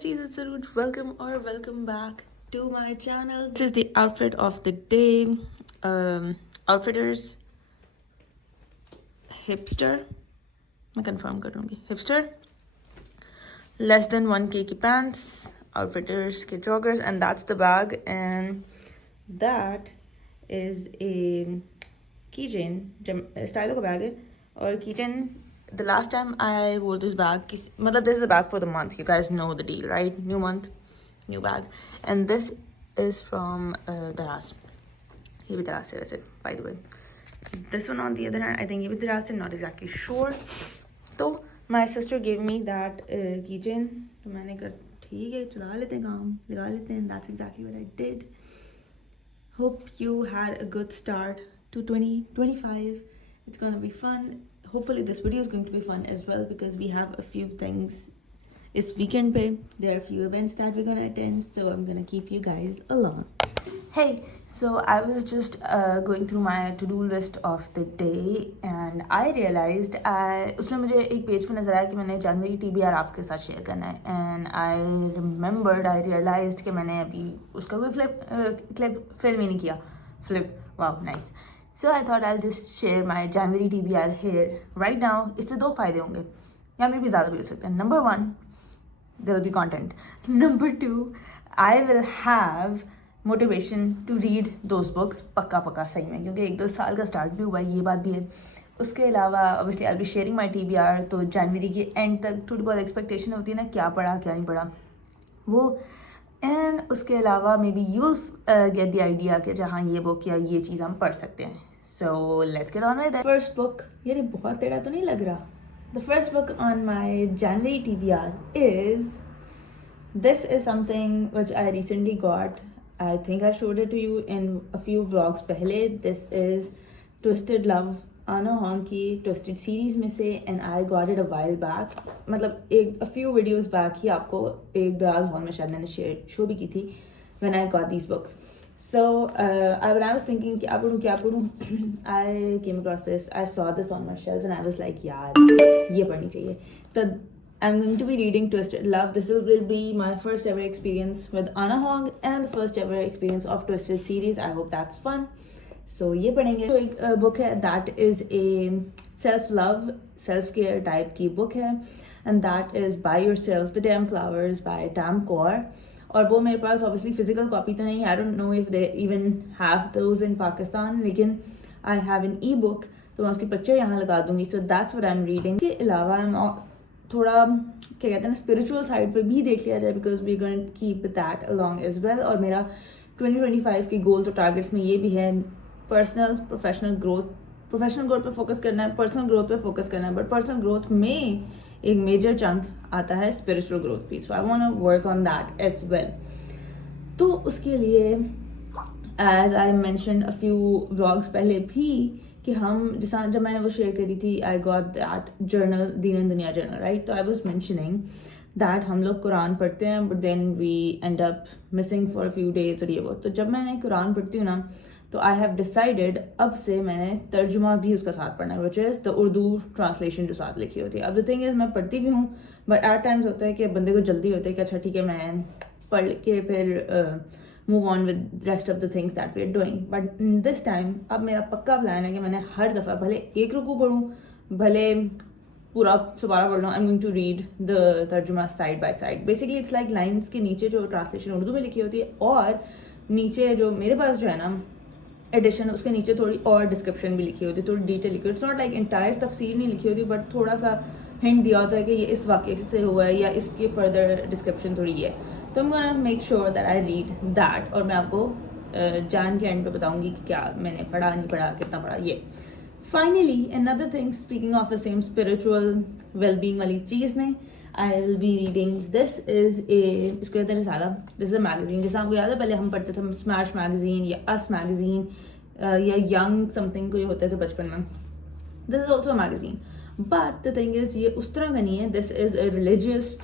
besties, it's Aruj. Welcome back to my channel. This is the outfit of the day. Outfitters hipster. मैं confirm करूँगी. Hipster. Less than 1K की pants. Outfitters के joggers, and that's the bag. And that is a keychain. Stylo का bag है और keychain. The last time I wore this bag, this is the bag for the month. You guys know the deal, right? New month, new bag. And this is from Daraz. Ye bhi Daraz se waise, by the way. This one on the other hand, I think ye bhi Daraz se, not exactly sure. So my sister gave me that keychain. So maine kaha, theek hai, chala lete hain kaam, laga lete hain. That's exactly what I did. Hope you had a good start to 2025. It's gonna be fun. Hopefully this video is going to be fun as well because we have a few things. It's weekend pay. There are a few events that we're gonna attend, so I'm gonna keep you guys along. Hey, so I was just going through my to-do list of the day and I realized उसमें मुझे एक पेज पे नज़र आया कि मैंने जनवरी TBR आपके साथ शेयर करना है and I realized कि मैंने अभी उसका कोई क्लिप फिल्म ही नहीं किया. Wow, nice. So I thought I'll just share my January TBR here right now. इससे दो फायदे होंगे या मे भी ज़्यादा भी हो सकते हैं. Number 1, there will be content. Number 2, I will have motivation to read those books पक्का सही में, क्योंकि 1-2 साल का स्टार्ट भी हुआ है, ये बात भी है. उसके अलावा obviously I'll be sharing my TBR, तो जनवरी के एंड तक थोड़ी बहुत एक्सपेक्टेशन होती है ना, क्या पढ़ा क्या नहीं पढ़ा वो. एंड उसके अलावा may be you get the idea कि जहाँ ये बुक या ये चीज़ हम पढ़ सकते हैं. So let's get on with it. First book, यार ये बहुत टेढ़ा तो नहीं लग रहा. The first book on my January TBR is, this is something which I recently got. I think I showed it to you in a few vlogs पहले. This is Twisted Love, Anna Hong की Twisted series में से, and I got it a while back. मतलब a few videos back ही आपको एक दराज हॉल में शायद मैंने शो भी की थी when I got these books. So when I was thinking क्या पढ़ूँ, I came across this. I saw this on my shelf and I was like, यार ये पढ़नी चाहिए. So I'm going to be reading Twisted Love. This will be my first ever experience with Anna Hong and the first ever experience of Twisted series. I hope that's fun. So ये पढ़ेंगे. तो एक book है that is a self-love, self-care type की book है, and that is By Yourself, The Damn Flowers by Tam Kaur. और वो मेरे पास ऑब्वियसली फिजिकल कॉपी तो नहीं. I don't know if they even have those in Pakistan, लेकिन I have an e book, तो मैं उसकी पिक्चर यहाँ लगा दूंगी. So that's what I am reading. इसके अलावा थोड़ा क्या कहते हैं ना, स्पिरिचुअल साइड पे भी देख लिया जाए because we going to keep that along as well. और मेरा 2025 के गोल्स और टारगेट्स में ये भी है प्रोफेशनल ग्रोथ पे फोकस करना है, पर्सनल ग्रोथ पे फोकस करना है. बट पर्सनल ग्रोथ में एक मेजर चंक आता है स्पिरिचुअल ग्रोथ भी. So I want to work on that as well. तो उसके लिए as I mention a few vlogs पहले भी कि हम जब मैंने वो शेयर करी थी, आई गॉट दैट जर्नल, दीन एंड दुनिया जर्नल, राइट. तो आई वाज मेंशनिंग दैट हम लोग कुरान पढ़ते हैं but then we end up missing for a few days और ये वो. तो जब मैंने कुरान पढ़ती हूँ ना, तो आई हैव डिसाइडेड अब से मैंने तर्जुमा भी उसका साथ पढ़ना है, विच इज़ द उर्दू ट्रांसलेशन जो साथ लिखी होती है. अब द थिंग इज मैं पढ़ती भी हूँ बट एट टाइम्स होता है कि बंदे को जल्दी होता है कि अच्छा ठीक है मैं पढ़ के फिर move on with rest of the things that we are doing. But this time अब मेरा पक्का प्लान है कि मैंने हर दफ़ा भले एक रुकू पढ़ूँ, भले पूरा सुबारा पढ़ लूँ, I am going to read the तर्जुमा side by side. Basically it's like lines के नीचे जो ट्रांसलेशन उर्दू में लिखी होती है और नीचे जो मेरे पास जो है ना एडिशन, उसके नीचे थोड़ी और डिस्क्रिप्शन भी लिखी होती है, थोड़ी डिटेल लिखी होती है. इट्स नॉट लाइक एंटायर तफसीर नहीं लिखी होती बट थोड़ा सा हिंट दिया होता है कि ये इस वाक़े से हुआ है या इसके फर्दर डिस्क्रिप्शन थोड़ी है. तो I'm gonna make sure that I read that और मैं आपको जान के एंड पे बताऊंगी कि क्या मैंने पढ़ा नहीं पढ़ा, कितना पढ़ा ये. Finally another thing, speaking of the same spiritual well-being वाली चीज़ में, I will be reading, this is a, इसको कहते हैं रिसाला, this is a magazine. जैसा आपको याद है पहले हम पढ़ते थे स्मैश मैगजीन या अस मैगजीन या यंग समथिंग कोई होते थे बचपन में. This is also magazine but the thing is ये उस तरह का नहीं है. This is a religious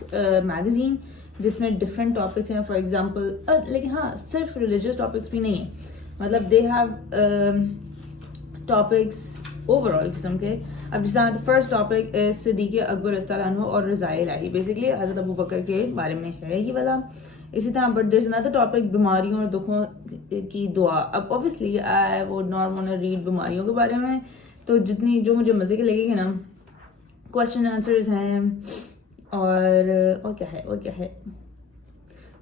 magazine जिसमें डिफरेंट टॉपिक्स हैं. फॉर एग्जाम्पल लेकिन हाँ सिर्फ रिलीजियस टॉपिक्स भी नहीं है, मतलब दे हैव टॉपिक्स ओवरऑल किस्म के। अब जिस तरह first topic is Siddiq Akbar रज़ियल्लाहु अन्हु और रज़ाए इलाही, बेसिकली हज़रत अबू बकर के बारे में है ये वाला। इसी तरह but there is another topic बीमारियों और दुखों की दुआ। अब obviously I would not want to read बीमारियों के बारे में, तो जितनी जो मुझे मज़े के लगेगी ना, क्वेश्चन आंसर्स हैं और क्या है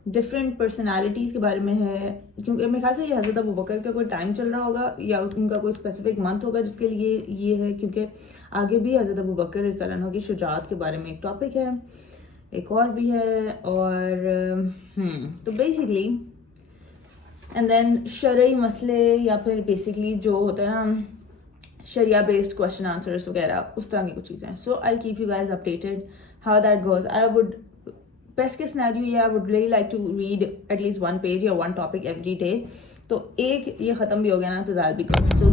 डिफरेंट पर्सनालिटीज़ के बारे में है, क्योंकि मेरे ख्याल से ये हज़रत अबू बकर का कोई टाइम चल रहा होगा या उनका कोई स्पेसिफिक मंथ होगा जिसके लिए ये है, क्योंकि आगे भी हज़रत अबू बकर रज़ियल्लाहु अन्हु की शुजाअत के बारे में एक टॉपिक है, एक और भी है। और तो बेसिकली एंड देन शरई मसले या फिर बेसिकली जो होता है ना शरिया बेस्ड क्वेश्चन आंसर्स वगैरह, उस तरह की कुछ चीज़ें। So I keep you guys updated how that goes. I would best case scenario ये I would really like to read at least 1 page या 1 टॉपिक एवरी डे। तो एक ये ख़त्म भी हो गया ना तो that be good. So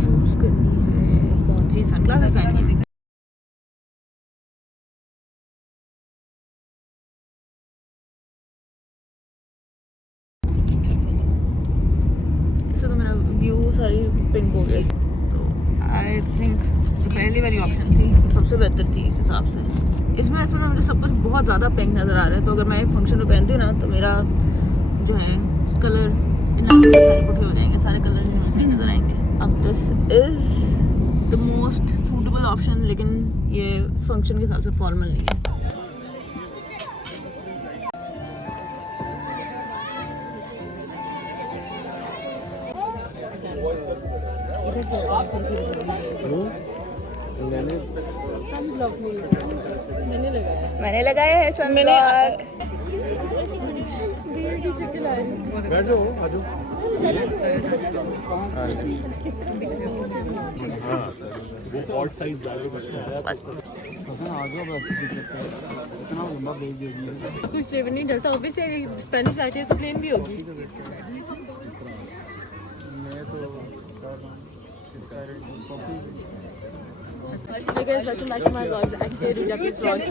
choose करनी है कौन सी सनग्लासेस पहननी है। तो मेरा व्यू सारी पिंक हो गई, तो आई थिंक जो पहली वाली ऑप्शन थी सबसे बेहतर थी इस हिसाब से। इसमें असल में मुझे सब कुछ बहुत ज़्यादा पिंक नज़र आ रहा है, तो अगर मैं फंक्शन में पहनती हूँ ना तो मेरा जो है कलर सारे पुठे हो जाएंगे, सारे कलर सही नज़र आएंगे। अब this is the most suitable option, लेकिन ये फंक्शन के हिसाब से फॉर्मल नहीं है। मैंने लगाया है सनब्लॉक। बैठ जाओ, आ जाओ। वो ऑड साइज ज़्यादा बचता है। आ जाओ बस, इतना लंबा भेज दीजिए। कोई फ्लेवर नहीं डलता, ऑब्वियसली स्पेनिश लाटे तो प्लेन भी होगी। मैं तो Hey guys, welcome back to my vlogs. Actually, Ruja's vlogs.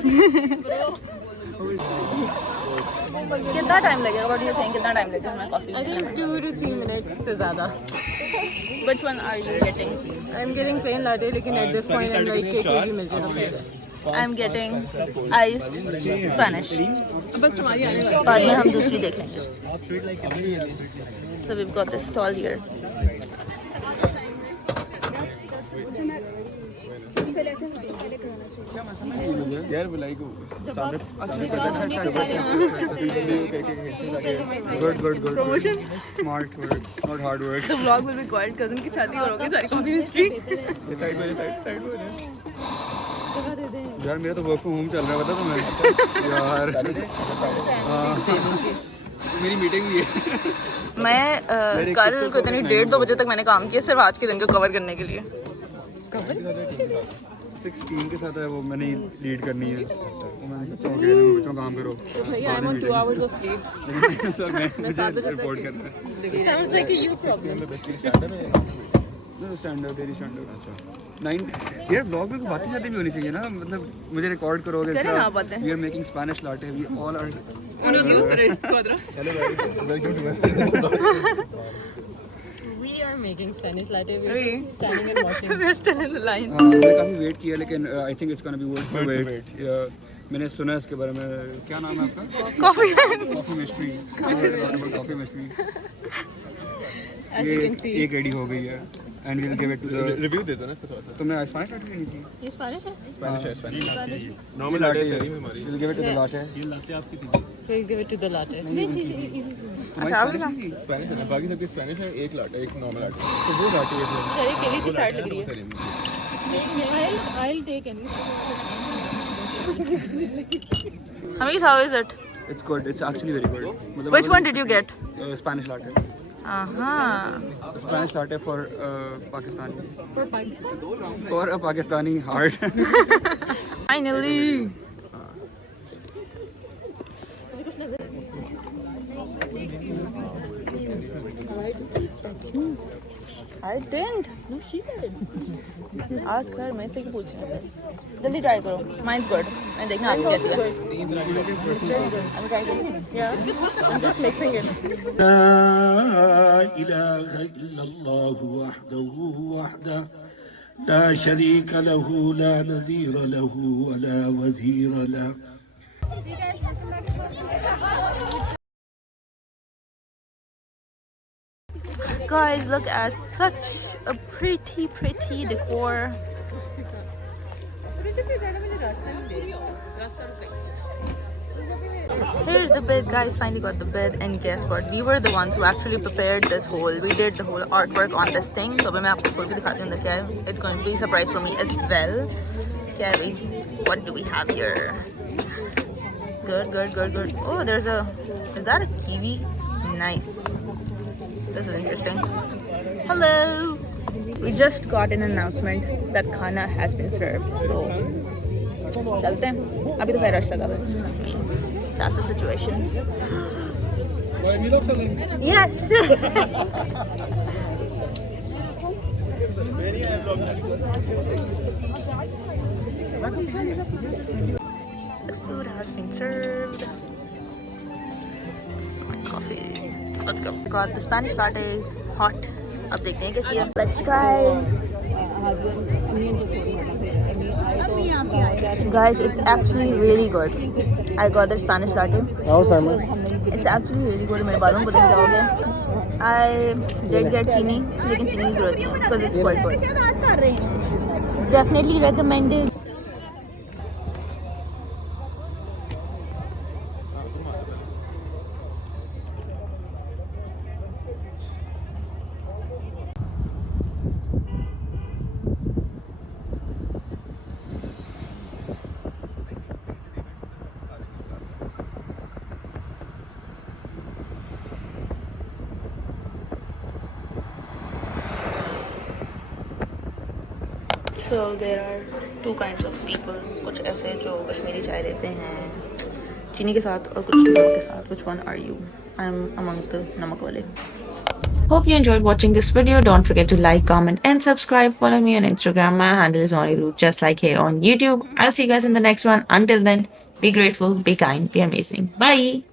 कितना टाइम लगेगा? What do you think? कितना टाइम लगेगा हमारी कॉफी? I think 2 to 3 minutes से ज़्यादा। Which one are you getting? I'm getting plain latte, लेकिन at this point I'm like cake भी मिल जाएगा फिर। I'm getting iced Spanish. बस हमारी आने वाली। बाद में हम दूसरी देख लेंगे। So we've got this stall here. यार बुलाई को सामने good Promotion. Smart work, not hard work. The vlog will be quiet. Cousin की शादी और होगी, सारी कॉफी हिस्ट्री। ये साइड में यार मेरा तो वर्क फ्रॉम होम चल रहा है, बता तुम्हें यार। मेरी मीटिंग भी है। मैं कल को इतनी 1:30-2 बजे तक मैंने काम किया सिर्फ आज के दिन को कवर करने के लिए। 16 के साथ है वो, मैंने लीड करनी है। बच्चों काम करो। I'm on 2 hours of sleep. Sir मैं मुझे रिपोर्ट करना है। Sounds like a you problem. Standard daily standard. अच्छा 9 यार ब्लॉग में बातें शादी भी होनी चाहिए ना, मतलब मुझे रिकॉर्ड करोगे। करें ना बातें। We are making Spanish latte, we all are. We are making Spanish latte. We're just standing and watching. We're still in the line. मैंने काफी वेट किया, लेकिन I think it's gonna be worth the wait. मैंने सुना इसके बारे में। क्या नाम है आपका? Coffee mystery. Coffee mystery. As you can see. एक रेडी हो गई है and we will give it to the review दे दो ना इसका थोड़ा सा। तुमने स्पेनिश लाटे नहीं की? ये Spanish है? स्पेनिश नॉर्मल लाटे तेरी में हमारी। Will give it to the latte. We'll give it to the latte. अच्छा आप ना स्पेनिश है ना, बाकी सबकी स्पेनिश है। एक लाटे, एक नॉर्मल लाटे। तो वो लाटे है। सारी केली की साइड लग रही है। तेरी में I'll take any. Hamish, how is it? It's good. It's actually very good. मतलब Which one did you get? Spanish latte. Spanish latte for Pakistani. For Pakistan. For a Pakistani heart. Finally. I didn't. No, she did. Ask her. मैं से क्यों पूछ रही हूँ? जल्दी try करो. Mine's good. मैं देखना आपकी कैसी है. I'm trying. Yeah. I'm just mixing it. لا إله إلا الله وحده لا شريك له لا نظير له ولا وزير له. Guys, look at such a pretty decor. Here's the bed, guys. Finally got the bed, and guess what? We were the ones who actually prepared this whole. We did the whole artwork on this thing. So, मैं आपको खोल के दिखाती हूँ अंदर क्या है. It's going to be a surprise for me as well. क्या है भाई? What do we have here? Good. Oh, there's a. Is that a kiwi? Nice. This is interesting. Hello. We just got an announcement that khana has been served. So, चलते हैं. अभी तो खैर रश लगा है. That's the situation. Yes. The food has been served. It's my coffee. Let's go. Got the Spanish latte hot. अब देखते हैं कैसी है. Let's try. Guys, it's actually really good. I got the Spanish latte. How Simon? It's actually really good. मेरे बालों को पता नहीं क्या हो गया. I did get chini, लेकिन चीनी की जरूरत नहीं है because it's quite good. Definitely recommended. So there are two kinds of people. कुछ ऐसे जो कश्मीरी चाय लेते हैं चीनी के साथ और कुछ नमक के साथ. Which one are you? I'm among the नमक वाले. Hope you enjoyed watching this video. Don't forget to like, comment and subscribe. Follow me on Instagram. My handle is Oniru, just like here on YouTube. I'll see you guys in the next one. Until then, be grateful, be kind, be amazing. Bye!